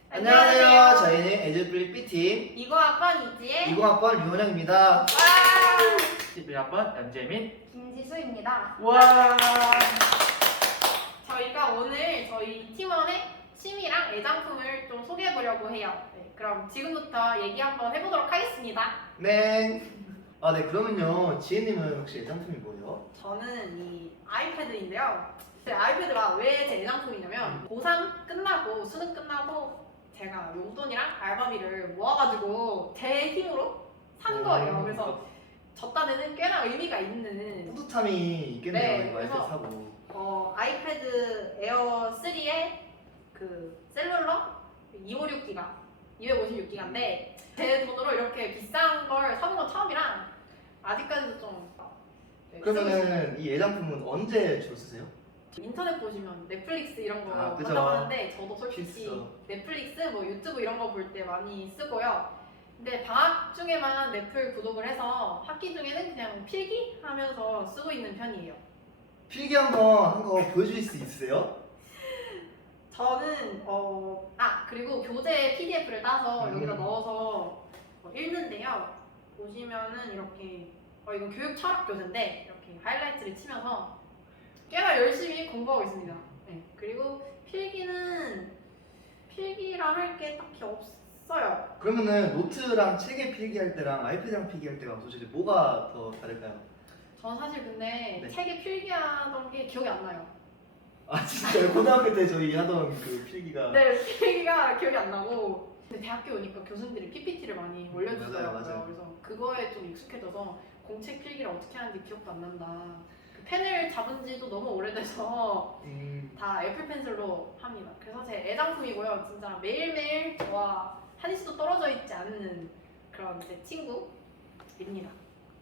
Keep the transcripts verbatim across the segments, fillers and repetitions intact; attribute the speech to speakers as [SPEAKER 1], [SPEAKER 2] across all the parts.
[SPEAKER 1] 안녕하세요. 저희는 에듀플립 B팀
[SPEAKER 2] 이공학번 이지혜,
[SPEAKER 1] 이공학번 류원영입니다.
[SPEAKER 2] 와!
[SPEAKER 3] 십일 학번 연재민.
[SPEAKER 2] 김지수입니다.
[SPEAKER 3] 와.
[SPEAKER 2] 저희가 오늘 저희 팀원의 취미랑 애장품을 좀 소개해보려고 해요. 네, 그럼 지금부터 얘기 한번 해보도록 하겠습니다.
[SPEAKER 1] 네. 아, 네. 그러면요. 지혜님은 혹시 애장품이 뭐예요?
[SPEAKER 2] 저는 이 아이패드인데요. 제 아이패드가 왜 제 애장품이냐면 고삼 끝나고 수능 끝나고 제가 용돈이랑 알바비를 모아가지고 제 힘으로 산 거예요. 그래서 저 딴에는 꽤나 의미가 있는
[SPEAKER 1] 뿌듯함이 있겠네요.
[SPEAKER 2] 네,
[SPEAKER 1] 이거 아이패드
[SPEAKER 2] 그래서-
[SPEAKER 1] 사고.
[SPEAKER 2] 어, 아이패드 에어 쓰리의 그 셀룰러 이백오십육 기가 이백오십육 기가인데 제 돈으로 이렇게 비싼 걸 사본 건 처음이라 아직까지도 좀 네, 쓰고 있어요.
[SPEAKER 1] 그러면은 이 애장품은 언제 주로 쓰세요?
[SPEAKER 2] 인터넷 보시면 넷플릭스 이런 거
[SPEAKER 1] 아, 그죠.
[SPEAKER 2] 한다고 하는데 저도 솔직히
[SPEAKER 1] 필수.
[SPEAKER 2] 넷플릭스 뭐 유튜브 이런 거 볼 때 많이 쓰고요. 근데 방학 중에만 넷플 구독을 해서 학기 중에는 그냥 필기 하면서 쓰고 있는 편이에요.
[SPEAKER 1] 필기 한번 한 거 보여주실 수 있으세요?
[SPEAKER 2] 저는 어, 아 그리고 교재 피디에프를 따서
[SPEAKER 1] 음.
[SPEAKER 2] 여기다 넣어서 어, 읽는데요. 보시면은 이렇게 어, 이건 교육 철학 교재인데 이렇게 하이라이트를 치면서 꽤나 열심히 공부하고 있습니다. 네. 그리고 필기는 필기랑 할 게 딱히 없어요.
[SPEAKER 1] 그러면은 노트랑 책에 필기할 때랑 아이패드랑 필기할 때가 도대체 뭐가 더 다를까요?
[SPEAKER 2] 저는 사실 근데
[SPEAKER 1] 네.
[SPEAKER 2] 책에 필기하던 게 기억이 안 나요.
[SPEAKER 1] 아, 진짜요? 고등학교 때 저희 하던 그 필기가
[SPEAKER 2] 네, 필기가 기억이 안 나고. 근데 대학교 오니까 교수님들이 피피티를 많이 올려주더라고요.
[SPEAKER 1] 맞아요, 맞아요.
[SPEAKER 2] 그래서 그거에 좀 익숙해져서 공책 필기를 어떻게 하는지 기억도 안 난다. 그 펜을 잡은 지도 너무 오래돼서
[SPEAKER 1] 음,
[SPEAKER 2] 다 애플 펜슬로 합니다. 그래서 제 애장품이고요. 진짜 매일매일 저와 한시도 떨어져 있지 않는 그런 제 친구입니다.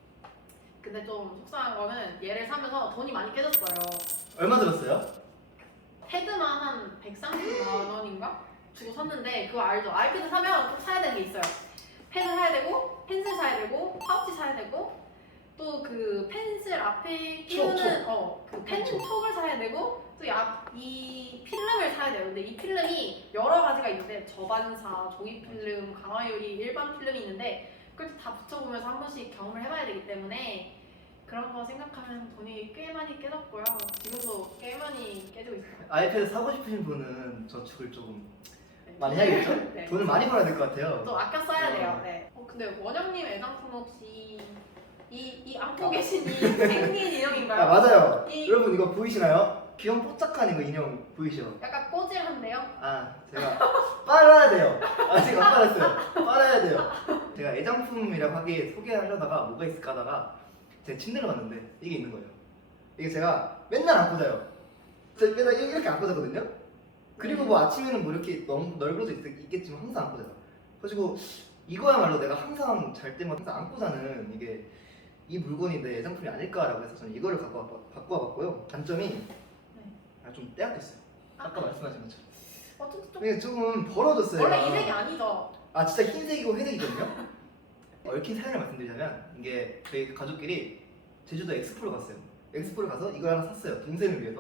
[SPEAKER 2] 근데 좀 속상한 거는 얘를 사면서 돈이 많이 깨졌어요.
[SPEAKER 1] 얼마 들었어요?
[SPEAKER 2] 패드만 한 백삼십만 원인가? 주고 샀는데 그거 알죠? 아이패드 사면 꼭 사야 되는 게 있어요. 패드 사야 되고 펜슬 사야 되고 파우치 사야 되고 또 그 펜슬 앞에 끼우는 어그 펜톡을 사야 되고 또 이 필름을 사야 돼요. 근데 이 필름이 여러 가지가 있는데 저반사, 종이 필름, 강화유리, 일반 필름이 있는데 그걸 다 붙여보면서 한 번씩 경험을 해봐야 되기 때문에 그런 거 생각하면 돈이 꽤 많이 깨졌고요. 지금도 꽤 많이 깨지고 있어요.
[SPEAKER 1] 아이패드 사고 싶으신 분은 저축을 조금
[SPEAKER 2] 네.
[SPEAKER 1] 많이 해야겠죠?
[SPEAKER 2] 네.
[SPEAKER 1] 돈을 많이 벌어야 될 것 같아요.
[SPEAKER 2] 또 아껴 써야
[SPEAKER 1] 네.
[SPEAKER 2] 돼요. 네. 어, 근데 원영님 애장품 혹시 이, 이 안고 계신 이 생긴 인형인가요?
[SPEAKER 1] 아, 맞아요.
[SPEAKER 2] 이-
[SPEAKER 1] 여러분 이거 보이시나요? 귀염 뽀짝한 이거 인형 보이시죠?
[SPEAKER 2] 약간 꼬질한데요?
[SPEAKER 1] 아, 제가 빨아야 돼요. 아직 안 빨았어요. 빨아야 돼요. 제가 애장품이라고 하기에 소개하려다가 뭐가 있을까 하다가 제 침대를 봤는데 이게 있는 거예요. 이게 제가 맨날 안고 자요. 제가 맨날 이렇게 안고 자거든요. 그리고 뭐 아침에는 뭐 이렇게 너무 널브러져 있, 있겠지만 항상 안고 자요. 그래가지고 이거야말로 내가 항상 잘 때마다 항상 안고 자는 이게 이 물건이 내 애장품이 아닐까라고 해서 저는 이거를 갖고, 와, 갖고 와봤고요. 단점이 아, 좀 떼약됐어요. 아까 말씀하신 것처럼.
[SPEAKER 2] 어, 좀, 좀
[SPEAKER 1] 이게 조금 벌어졌어요.
[SPEAKER 2] 원래 이 색이 아니죠?
[SPEAKER 1] 아, 진짜 흰색이고 회색이거든요. 얽힌 사연을 말씀드리자면 이게 저희 가족끼리 제주도 엑스포를 갔어요. 엑스포를 가서 이걸 하나 샀어요. 동생을 위해서.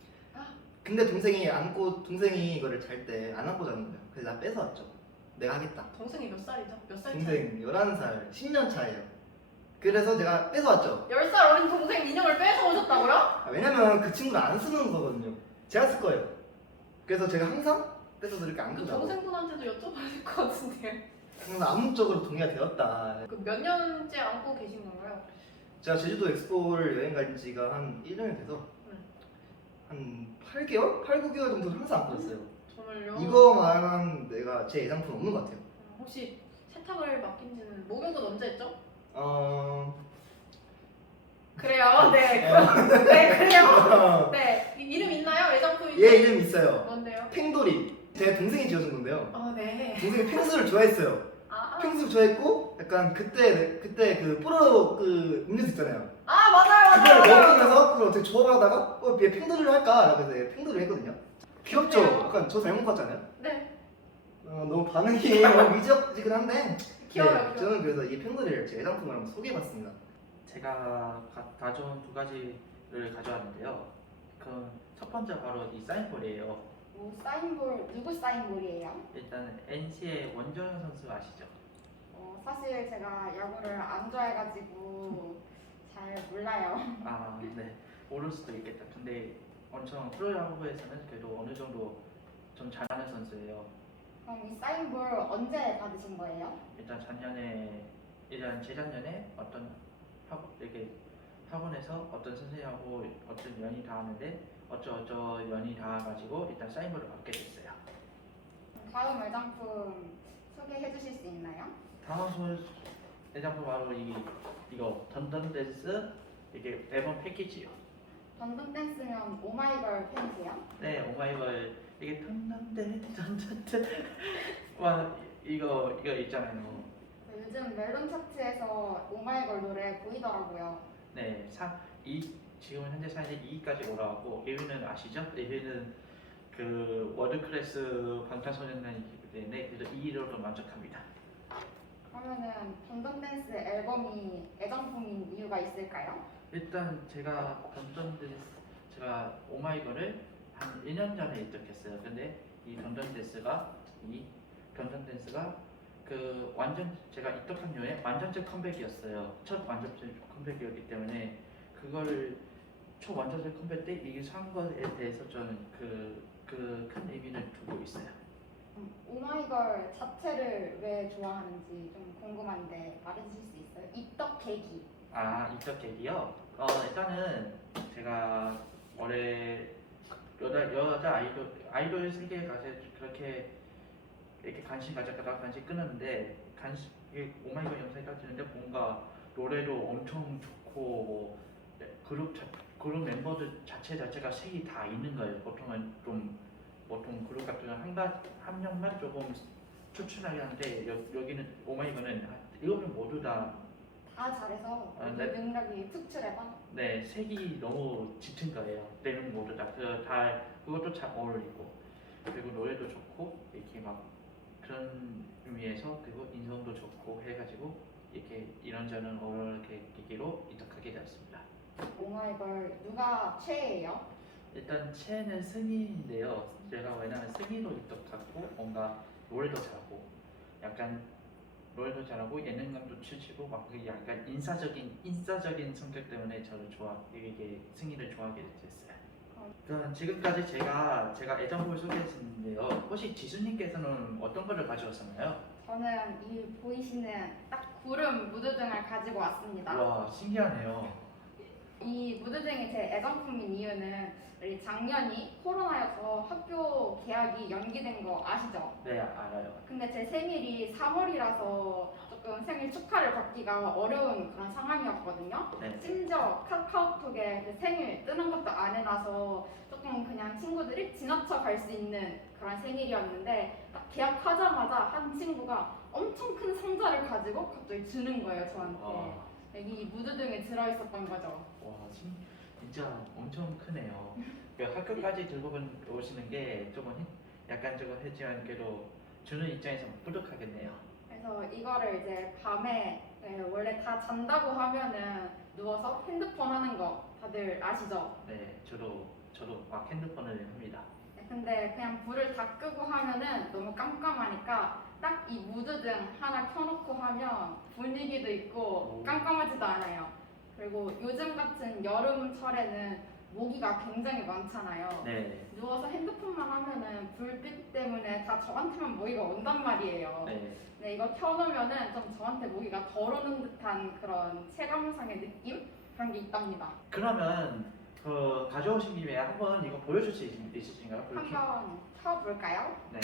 [SPEAKER 1] 근데 동생이 안고 동생이 이거를 잘 때 안 안고 자는 거예요. 그래서 나 뺏어왔죠. 내가 하겠다.
[SPEAKER 2] 동생이 몇 살이죠? 몇 살 차이?
[SPEAKER 1] 동생 열한 살, 십 년 차예요. 그래서 제가 뺏어왔죠.
[SPEAKER 2] 열 살 어린 동생 인형을 뺏어 오셨다고요?
[SPEAKER 1] 아, 왜냐면 그 친구는 안 쓰는 거거든요. 제가 쓸 거예요. 그래서 제가 항상 뺏어서 이렇게 안고
[SPEAKER 2] 그
[SPEAKER 1] 자고
[SPEAKER 2] 동생분한테도 여쭤봐야 될 것 같은데요.
[SPEAKER 1] 항상 암묵적으로 동의가 되었다.
[SPEAKER 2] 그 몇 년째 안고 계신 건가요?
[SPEAKER 1] 제가 제주도 엑스포를 여행 간 지가 한 일 년이 돼서
[SPEAKER 2] 응.
[SPEAKER 1] 한 팔 개월? 팔, 구 개월 정도 항상 안고 있어요.
[SPEAKER 2] 정말요?
[SPEAKER 1] 이거만한 내가 제 애장품 없는 것 같아요.
[SPEAKER 2] 어, 혹시 세탁을 맡긴 지는 목욕은 언제 했죠?
[SPEAKER 1] 어...
[SPEAKER 2] 그래요. 네.
[SPEAKER 1] 어.
[SPEAKER 2] 네, 그래요. 네. 이- 이름 있나요? 애장품이?
[SPEAKER 1] 얘 이름 있어요.
[SPEAKER 2] 뭔데요?
[SPEAKER 1] 팽돌이. 제 동생이 지어준 건데요.
[SPEAKER 2] 어, 네.
[SPEAKER 1] 동생이 펭수를 좋아했어요.
[SPEAKER 2] 아,
[SPEAKER 1] 펭수 좋아했고 약간 그때 그때 그 뽀로로 그 음료수 있잖아요.
[SPEAKER 2] 아 맞아요,
[SPEAKER 1] 그걸
[SPEAKER 2] 맞아요, 맞아요.
[SPEAKER 1] 먹으면서 그걸 어떻게 조합하다가 어, 얘 팽돌이를 할까? 라고 해서 얘 팽돌이를 했거든요. 귀엽죠?
[SPEAKER 2] 그래요?
[SPEAKER 1] 약간 저 닮은 것 같지 않아요?
[SPEAKER 2] 네.
[SPEAKER 1] 어, 너무 반응이 너무 미적지근한데
[SPEAKER 2] 귀여워요,
[SPEAKER 1] 네,
[SPEAKER 2] 귀여워요.
[SPEAKER 1] 저는 그래서 이 펭돌이를 제 애장품으로 한번 소개해봤습니다.
[SPEAKER 3] 제가 가, 가져온 두 가지를 가져왔는데요. 그 첫 번째 바로 이 사인볼이에요.
[SPEAKER 4] 뭐 사인볼 누구 사인볼이에요?
[SPEAKER 3] 일단 엔씨의 원정현 선수 아시죠?
[SPEAKER 4] 어, 사실 제가 야구를 안 좋아해가지고 잘 몰라요.
[SPEAKER 3] 아, 네. 모를 수도 있겠다. 근데 엄청 프로야구에서는 그래도 어느 정도 좀 잘하는 선수예요.
[SPEAKER 4] 그럼 이 사인볼 언제 받으신 거예요?
[SPEAKER 3] 일단 작년에, 일단 재작년에 어떤 학원, 이렇게 학원에서 어떤 선생님하고 어떤 연이 닿았는데 어쩌어쩌 연이 닿아가지고 일단 사인볼을 받게 됐어요.
[SPEAKER 4] 다음 애장품 소개해 주실 수 있나요?
[SPEAKER 3] 다음 소 애장품 바로 이 이거 던던 댄스 이게 앨범 패키지요.
[SPEAKER 4] 던던 댄스면 오마이걸 팬이세요?
[SPEAKER 3] 네, 오마이걸 이게 던던데 던던데 와 이거 이거 있잖아요.
[SPEAKER 4] 요즘 멜론 차트에서 오마이걸 노래 보이더라고요.
[SPEAKER 3] 네, 사, 이 지금 현재 사이즈 이 위까지 올라왔고 일 위는 아시죠? 일 위는 그 월드 클래스 방탄소년단이기 때문에 그래도 이 위로도 만족합니다.
[SPEAKER 4] 그러면은 던던 댄스 앨범이 애장품인 이유가 있을까요?
[SPEAKER 3] 일단 제가 던던 댄스 제가 오마이걸을 한 일 년 전에 입덕했어요. 근데 이 던던 댄스가 이 던던 댄스가 그 완전 제가 입덕한 이후에 완전체 컴백이었어요. 첫 완전체 컴백이었기 때문에 그거를 초 완전체 컴백 때 이게 산 거에 대해서 저는 그 그 큰 의미를 두고 있어요.
[SPEAKER 4] 음, 오마이걸 자체를 왜 좋아하는지 좀 궁금한데 말해주실 수 있어요? 입덕 계기.
[SPEAKER 3] 아 입덕 계기요? 어 일단은 제가 올해 여자 여자 아이돌 아이돌 세계에 가서 그렇게 이렇게 관심 가져다가 관심 끊었는데 관심 이게 오마이걸 영상이 따지는데 뭔가 노래도 엄청 좋고 뭐 그룹 자, 그룹 멤버들 자체 자체가 색이 다 있는 거예요. 보통은 좀 보통 그룹 같은 경우는 한, 가- 한 명만 조금 추출하게 하는데 여, 여기는 오마이걸은 일곱 명 모두 다
[SPEAKER 4] 다 잘해서
[SPEAKER 3] 아,
[SPEAKER 4] 그
[SPEAKER 3] 네.
[SPEAKER 4] 능력이 특출해서
[SPEAKER 3] 네, 색이 너무 짙은 거예요. 내는 모두 다. 그, 다 그것도 잘 어울리고 그리고 노래도 좋고 이렇게 막 그런 의미에서 그리고 인성도 좋고 해가지고 이렇게 이런저런 어렵게 계기로 입덕하게 되었습니다.
[SPEAKER 4] 오마이걸 누가 최애예요?
[SPEAKER 3] 일단 최애는 승희인데요. 제가 왜냐면 승희로 입덕하고 뭔가 노래도 잘하고 약간 노래도 잘하고 예능감도 치시고 막 그 약간 인사적인 인싸적인 성격 때문에 저를 좋아 이게 승희를 좋아하게 됐어요. 그럼 지금까지 제가 제가 애정품을 소개했는데요. 혹시 지수님께서는 어떤 거를 가져왔었나요?
[SPEAKER 4] 저는 이 보이시는 딱 구름 무드등을 가지고 왔습니다.
[SPEAKER 3] 와 신기하네요.
[SPEAKER 4] 이 무드등이 제 애정품인 이유는 우리 작년이 코로나여서 학교 개학이 연기된 거 아시죠?
[SPEAKER 3] 네 알아요.
[SPEAKER 4] 근데 제 생일이 삼월이라서 조금 생일 축하를 받기가 어려운 그런 상황이었거든요.
[SPEAKER 3] 네.
[SPEAKER 4] 심지어 카카오톡에 그 생일 뜨는 것도 안 해놔서 조금 그냥 친구들이 지나쳐 갈 수 있는 그런 생일이었는데 딱 계약하자마자 한 친구가 엄청 큰 상자를 가지고 갑자기 주는 거예요, 저한테.
[SPEAKER 3] 와,
[SPEAKER 4] 여기 무드등에 들어있었던 거죠.
[SPEAKER 3] 와 진, 진짜 엄청 크네요. 그 학교까지 들고 온- 오시는 게 조금 힘- 약간 조금 했지만 그래도 주는 입장에서 뿌듯하겠네요.
[SPEAKER 4] 그래서 이거를 이제 밤에 예, 원래 다 잔다고 하면은 누워서 핸드폰 하는 거 다들 아시죠?
[SPEAKER 3] 네, 저도 저도 막 핸드폰을 합니다.
[SPEAKER 4] 네, 근데 그냥 불을 다 끄고 하면은 너무 깜깜하니까 딱 이 무드등 하나 켜놓고 하면 분위기도 있고
[SPEAKER 3] 오.
[SPEAKER 4] 깜깜하지도 않아요. 그리고 요즘 같은 여름철에는 모기가 굉장히 많잖아요.
[SPEAKER 3] 네,
[SPEAKER 4] 누워서 핸드폰만 하면은 불빛 때문에 다 저한테만 모기가 온단 말이에요.
[SPEAKER 3] 네.
[SPEAKER 4] 네, 이거 켜놓으면은 좀 저한테 모기가 덜 오는 듯한 그런 체감상의 느낌? 그런 게 있답니다.
[SPEAKER 3] 그러면 그 가져오신 김에 한번 이거 보여줄 수 있- 있으신가요? 불 켜-
[SPEAKER 4] 한번 켜볼까요?
[SPEAKER 3] 네.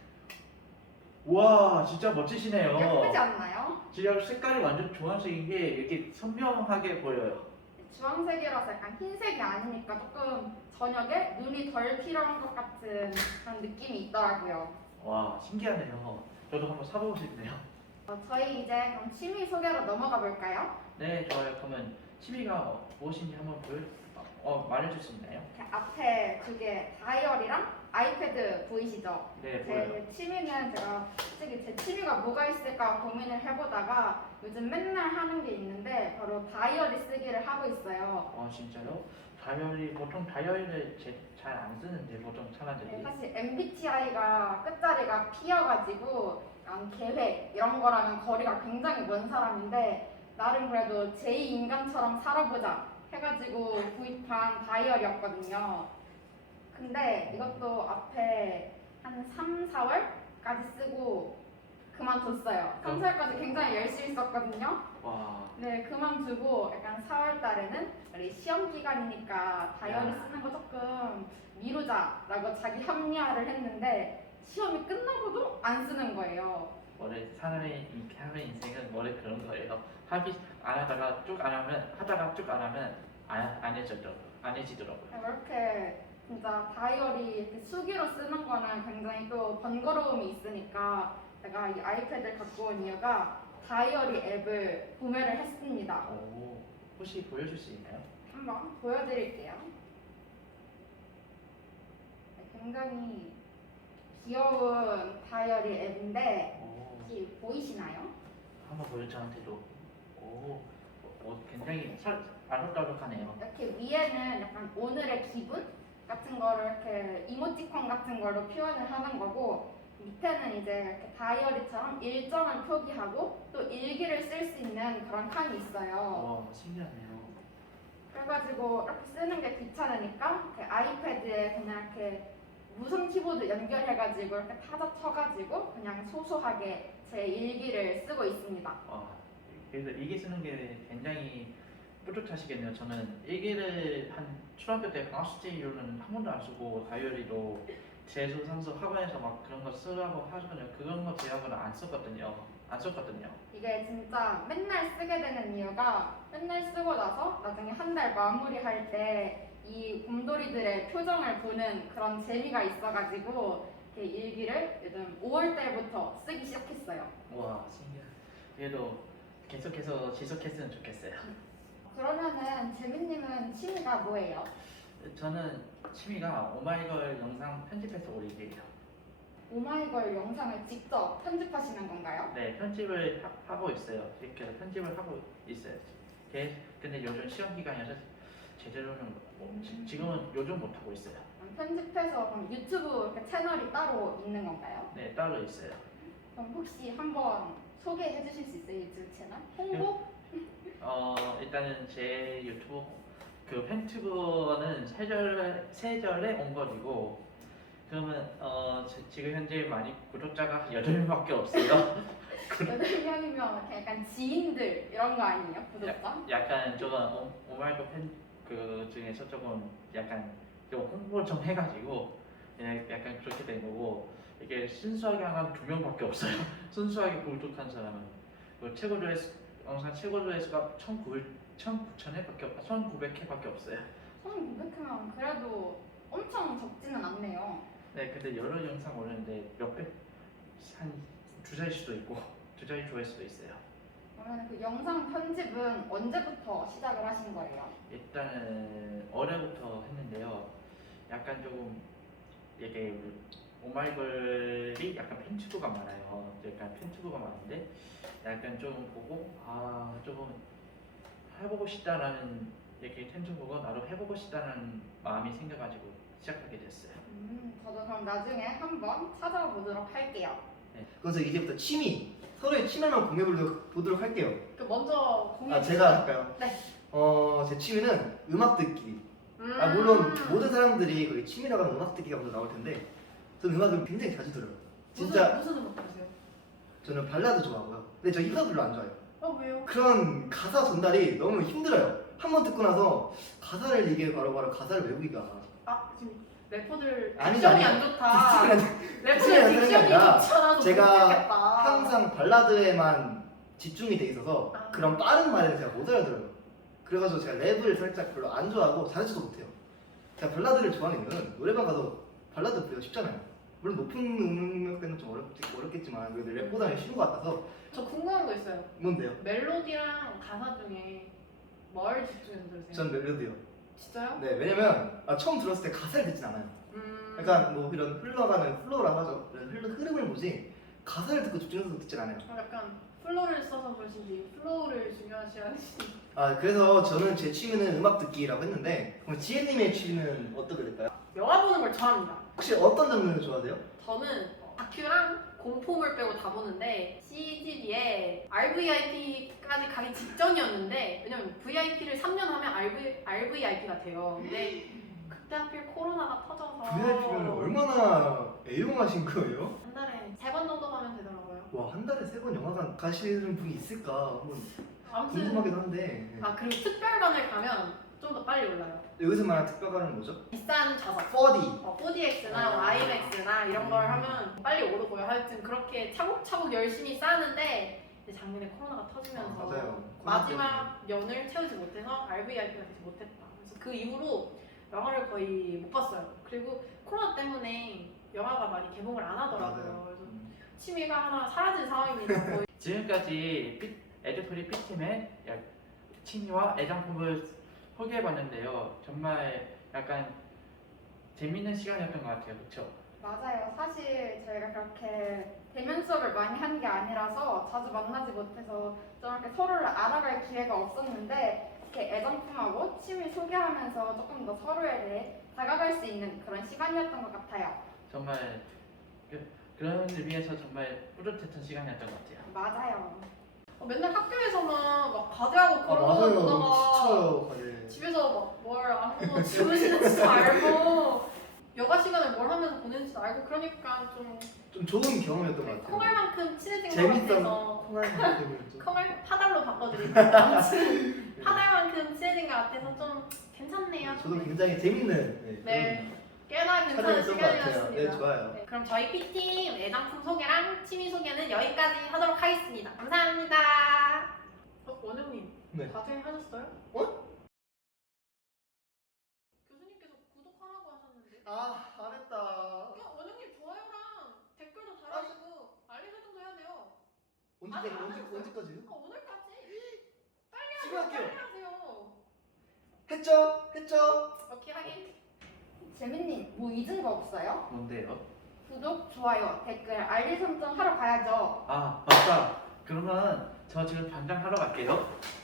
[SPEAKER 3] 와, 진짜 멋지시네요.
[SPEAKER 4] 예쁘지 않나요?
[SPEAKER 3] 진짜 색깔이 완전 주황색인 게 이렇게 선명하게 보여요.
[SPEAKER 4] 주황색이라서 약간 흰색이 아니니까 조금 저녁에 눈이 덜 필요한 것 같은 그런 느낌이 있더라고요.
[SPEAKER 3] 와, 신기하네요. 저도 한번 사보고 싶네요.
[SPEAKER 4] 어, 저희 이제 그럼 취미 소개로 넘어가 볼까요?
[SPEAKER 3] 네, 좋아요. 그러면 취미가 무엇인지 한번 보여, 어, 말해줄 수 있나요?
[SPEAKER 4] 이렇게 앞에 두 개 다이어리랑 아이패드 보이시죠?
[SPEAKER 3] 네, 보여요.
[SPEAKER 4] 제 취미는 제가 솔직히 제 취미가 뭐가 있을까 고민을 해보다가 요즘 맨날 하는 게 있는데 바로 다이어리 쓰기를 하고 있어요.
[SPEAKER 3] 아 진짜요? 다이어리 보통 다이어리를 잘 안 쓰는데 보통 사람들이.
[SPEAKER 4] 네, 사실 엠비티아이가 끝자리가 P여가지고 약간 계획 이런 거랑은 거리가 굉장히 먼 사람인데 나름 그래도 제이 인간처럼 살아보자 해가지고 구입한 다이어리였거든요. 근데 이것도 앞에 한 삼, 사월까지 쓰고 그만뒀어요. 삼, 사월까지 굉장히 열심히 썼거든요.
[SPEAKER 3] 와.
[SPEAKER 4] 네, 그만두고 약간 사월 달에는 우리 시험 기간이니까 다이어리
[SPEAKER 3] 야.
[SPEAKER 4] 쓰는 거 조금 미루자라고 자기 합리화를 했는데 시험이 끝나고도 안 쓰는 거예요.
[SPEAKER 3] 원래 사람의 이 사람의 인생은 원래 그런 거예요. 합의 안 하다가 쭉 안 하면 하다가 쭉 안 하면 안, 안 해지더라고 안 해지더라고요.
[SPEAKER 4] 이렇게 진짜 다이어리 이렇게 수기로 쓰는 거는 굉장히 또 번거로움이 있으니까 제가 이 아이패드를 갖고 온 이유가 다이어리 앱을 구매를 했습니다.
[SPEAKER 3] 오, 혹시 보여줄 수 있나요?
[SPEAKER 4] 한번 보여드릴게요. 네, 굉장히 귀여운 다이어리 앱인데
[SPEAKER 3] 오,
[SPEAKER 4] 혹시 보이시나요?
[SPEAKER 3] 한번 보여 저한테도. 오, 어, 굉장히 살 아늑아늑하네요.
[SPEAKER 4] 이렇게 위에는 약간 오늘의 기분 같은 거를 이렇게 이모티콘 같은 걸로 표현을 하는 거고 밑에는 이제 이렇게 다이어리처럼 일정을 표기하고 또 일기를 쓸 수 있는 그런 칸이 있어요.
[SPEAKER 3] 와, 신기하네요.
[SPEAKER 4] 그래가지고 이렇게 쓰는 게 귀찮으니까 이렇게 아이패드에 그냥 이렇게 무선 키보드 연결해가지고 이렇게 타자 쳐가지고 그냥 소소하게 제 일기를 쓰고 있습니다.
[SPEAKER 3] 와, 그래서 일기 쓰는 게 굉장히 뿌듯하시겠네요. 저는 일기를 한 초등학교 때 방학 숙제 이후로는 한 번도 안 쓰고 다이어리로 재수 상수 학원에서 막 그런 거 쓰라고 하거든요. 그런 거 제약으로 안 썼거든요. 안 썼거든요.
[SPEAKER 4] 이게 진짜 맨날 쓰게 되는 이유가 맨날 쓰고 나서 나중에 한 달 마무리할 때 이 곰돌이들의 표정을 보는 그런 재미가 있어가지고 이렇게 일기를 요즘 오월 달부터 쓰기 시작했어요.
[SPEAKER 3] 와, 신기해. 그래도 계속해서 지속했으면 좋겠어요.
[SPEAKER 4] 그러면은 재민님은 취미가 뭐예요?
[SPEAKER 3] 저는 취미가 오마이걸 영상 편집해서 올리기예요.
[SPEAKER 4] 오마이걸 영상을 직접 편집하시는 건가요?
[SPEAKER 3] 네, 편집을 하, 하고 있어요. 이렇게 편집을 하고 있어요. 게- 근데 요즘 시험 기간이어서 제대로는 뭐, 지- 지금은 요즘 못 하고 있어요.
[SPEAKER 4] 그럼 편집해서 그럼 유튜브 이렇게 채널이 따로 있는 건가요?
[SPEAKER 3] 네, 따로 있어요.
[SPEAKER 4] 그럼 혹시 한번 소개해 주실 수 있어요? 유튜브 채널? 홍보?
[SPEAKER 3] 어, 일단은 제 유튜브 그 팬튜버는 세절 세절의 온거리고 그러면 어 지- 지금 현재 많이 구독자가 여덟 명밖에 없어요.
[SPEAKER 4] 여덟 명이면 이렇게 약간 지인들 이런 거 아니에요? 구독자?
[SPEAKER 3] 약간 조금 오마이걸 팬그 중에서 조금 약간 좀 홍보 좀 해가지고 그냥 약간 그렇게 된 거고 이게 순수하게 한 두 명밖에 없어요. 순수하게 구독한 사람은 그 최고 조회수 영상 최고 조회수가 천구천 회밖에 없 천구백 회밖에 없어요.
[SPEAKER 4] 천구백 회면 그래도 엄청 적지는 않네요.
[SPEAKER 3] 네, 근데 여러 영상 올렸는데 몇백 한 두 자리 수도 있고 두 자리 조회수도 있어요.
[SPEAKER 4] 그러면 그 영상 편집은 언제부터 시작을 하신 거예요?
[SPEAKER 3] 일단은 올해부터 했는데요. 약간 조금 이게 오마이걸이 약간 팬튜브가 많아요. 약간 팬튜브가 많은데 약간 좀 보고 아 조금 해보고 싶다라는 이렇게 팬튜브가 나도 해보고 싶다는 마음이 생겨가지고 시작하게 됐어요.
[SPEAKER 4] 음, 저도 그럼 나중에 한번 찾아보도록 할게요.
[SPEAKER 1] 그래서 이제부터 취미 서로의 취미만 공유해 보도록 할게요.
[SPEAKER 2] 그 먼저 공유.
[SPEAKER 1] 아 제가 할까요?
[SPEAKER 2] 네.
[SPEAKER 1] 어제 취미는 음악 듣기.
[SPEAKER 2] 음.
[SPEAKER 1] 아 물론 모든 사람들이 거기 취미라고 하면 음악 듣기가 먼저 나올 텐데 저는 음악을 굉장히 자주 들어요. 진짜
[SPEAKER 2] 무슨 무슨 음악 들으세요?
[SPEAKER 1] 저는 발라드 좋아하고요. 근데 저 힙합 별로 안 좋아해요.
[SPEAKER 2] 어 왜요?
[SPEAKER 1] 그런 가사 전달이 너무 힘들어요. 한 번 듣고 나서 가사를 이게 바로바로 가사를 외우기가
[SPEAKER 2] 아 지금 래퍼들
[SPEAKER 1] 아니죠,
[SPEAKER 2] 딕션이
[SPEAKER 1] 아니죠.
[SPEAKER 2] 안 좋다.
[SPEAKER 1] 딕션이
[SPEAKER 2] 래퍼들
[SPEAKER 1] 딕션이 안 좋은 게 아니라
[SPEAKER 2] 딕션이 좋지 않아서
[SPEAKER 1] 제가
[SPEAKER 2] 못듣겠다.
[SPEAKER 1] 항상 발라드에만 집중이 돼 있어서
[SPEAKER 2] 아.
[SPEAKER 1] 그런 빠른 말을 제가 못 알아들어요. 그래가지고 제가 랩을 살짝 별로 안 좋아하고 잘하지도 못해요. 제가 발라드를 좋아하는 이유는 노래방 가서 발라드 부르기가 쉽잖아요. 물론 높은 음역대는 좀 어렵, 어렵겠지만 그래도 랩보다는 쉬운 것 같아서.
[SPEAKER 2] 저 궁금한 거 있어요.
[SPEAKER 1] 뭔데요?
[SPEAKER 2] 멜로디랑 가사 중에 뭘 집중해서 들으세요?
[SPEAKER 1] 전 멜로디요.
[SPEAKER 2] 진짜요?
[SPEAKER 1] 네, 왜냐면 아, 처음 들었을 때 가사를 듣진 않아요.
[SPEAKER 2] 음.
[SPEAKER 1] 약간 뭐 이런 흘러가는 플로라 하죠. 이런 흘러 흐름을 보지 가사를 듣고 집중해서 듣진 않아요.
[SPEAKER 2] 약간 플로우를 써서 그러신지 플로우를 중요시하시.
[SPEAKER 1] 아 그래서 저는 제 취미는 음악 듣기라고 했는데 그럼 지혜님의 취미는 어떻게 될까요?
[SPEAKER 2] 영화 보는 걸 좋아합니다.
[SPEAKER 1] 혹시 어떤 장르를 좋아하세요?
[SPEAKER 2] 저는 다큐랑 공포물 빼고 다 보는데 씨지비에 알브이아이피까지 가기 직전이었는데 왜냐면 브이아이피를 삼 년 하면 알브이, 알브이아이피가 돼요. 근데 그때 하필 코로나가 터져서
[SPEAKER 1] 브이아이피면 얼마나 애용하신 거예요?
[SPEAKER 2] 한 달에 세 번 정도 가면 되더라고요.
[SPEAKER 1] 와 한 달에 세 번 영화관 가시는 분이 있을까 한번
[SPEAKER 2] 아무튼
[SPEAKER 1] 궁금하기도 한데 네.
[SPEAKER 2] 아 그리고 특별관을 가면 좀 더 빨리 올라요.
[SPEAKER 1] 여기서 말하는 특별관은 뭐죠?
[SPEAKER 2] 비싼 좌석
[SPEAKER 1] 포디
[SPEAKER 2] 어, 포디엑스나
[SPEAKER 1] 아.
[SPEAKER 2] 아이맥스나 이런 걸 하면 빨리 오르고요. 하여튼 그렇게 차곡차곡 열심히 쌓는데 이제 작년에 코로나가 터지면서
[SPEAKER 1] 아, 맞아요.
[SPEAKER 2] 마지막 연을 채우지 못해서 알브이아이피가 되지 못했다. 그래서 그 이후로 영화를 거의 못 봤어요. 그리고 코로나 때문에 영화가 많이 개봉을 안 하더라고요.
[SPEAKER 1] 맞아요.
[SPEAKER 2] 그래서
[SPEAKER 1] 음.
[SPEAKER 2] 취미가 하나 사라진 상황입니다. 거의.
[SPEAKER 3] 지금까지 피- 에듀프리 P팀의 약- 취미와 애장품을 소개해봤는데요. 정말 약간 재밌는 시간이었던 것 같아요. 그렇죠?
[SPEAKER 4] 맞아요. 사실 저희가 그렇게 대면 수업을 많이 한 게 아니라서 자주 만나지 못해서 좀 이렇게 서로를 알아갈 기회가 없었는데 이렇게 애정품하고 취미 소개하면서 조금 더 서로에 대해 다가갈 수 있는 그런 시간이었던 것 같아요.
[SPEAKER 3] 정말 그, 그런 의미에서 정말 뿌듯했던 시간이었던 것 같아요.
[SPEAKER 4] 맞아요.
[SPEAKER 2] 어, 맨날 학교에서만 막 과제하고
[SPEAKER 1] 아
[SPEAKER 2] 그러고
[SPEAKER 1] 맞아요
[SPEAKER 2] 보다가
[SPEAKER 1] 지쳐요 과제
[SPEAKER 2] 집에서 뭘 아무거나 주무시는지도 알고 여가 시간을 뭘 하면서 보내는지도 알고 그러니까 좀
[SPEAKER 1] 좀 좋은 경험이었던 것 같아요
[SPEAKER 2] 콩알만큼 친해진 것
[SPEAKER 1] 재밌던
[SPEAKER 2] 같아서
[SPEAKER 1] 콩알만큼은 좀
[SPEAKER 2] 콩알 파달로 바꿔드릴게요. 아무튼 파달만큼 친해진 것 같아서 좀 괜찮네요.
[SPEAKER 1] 저도 굉장히 재밌는 네,
[SPEAKER 2] 네. 꽤나
[SPEAKER 1] 그런
[SPEAKER 2] 괜찮은
[SPEAKER 1] 촬영이었던 것 같아요
[SPEAKER 2] 시간이었습니다.
[SPEAKER 1] 네 좋아요
[SPEAKER 2] 네, 그럼 저희 P팀 애장품 소개랑 취미 소개는 여기까지 하도록 하겠습니다. 감사합니다. 어, 원영님
[SPEAKER 1] 네.
[SPEAKER 2] 과제 하셨어요?
[SPEAKER 1] 어?
[SPEAKER 2] 교수님께서 구독하라고 하셨는데
[SPEAKER 1] 아 안했다
[SPEAKER 2] 야, 원영님 좋아요랑 댓글도 달아주고 알림 설정도 해야 돼요. 아직
[SPEAKER 1] 언제까지
[SPEAKER 2] 안
[SPEAKER 1] 언제,
[SPEAKER 2] 하셨어요?
[SPEAKER 1] 언제까지요?
[SPEAKER 2] 아, 오늘까지
[SPEAKER 1] 지금 할게요
[SPEAKER 2] 빨리 하세요.
[SPEAKER 1] 했죠? 했죠?
[SPEAKER 2] 오케이 하긴.
[SPEAKER 4] 재민님 뭐 잊은 거 없어요?
[SPEAKER 3] 뭔데요?
[SPEAKER 4] 구독, 좋아요, 댓글, 알림 설정 하러 가야죠.
[SPEAKER 3] 아 맞다. 그러면 저 지금 당장 하러 갈게요.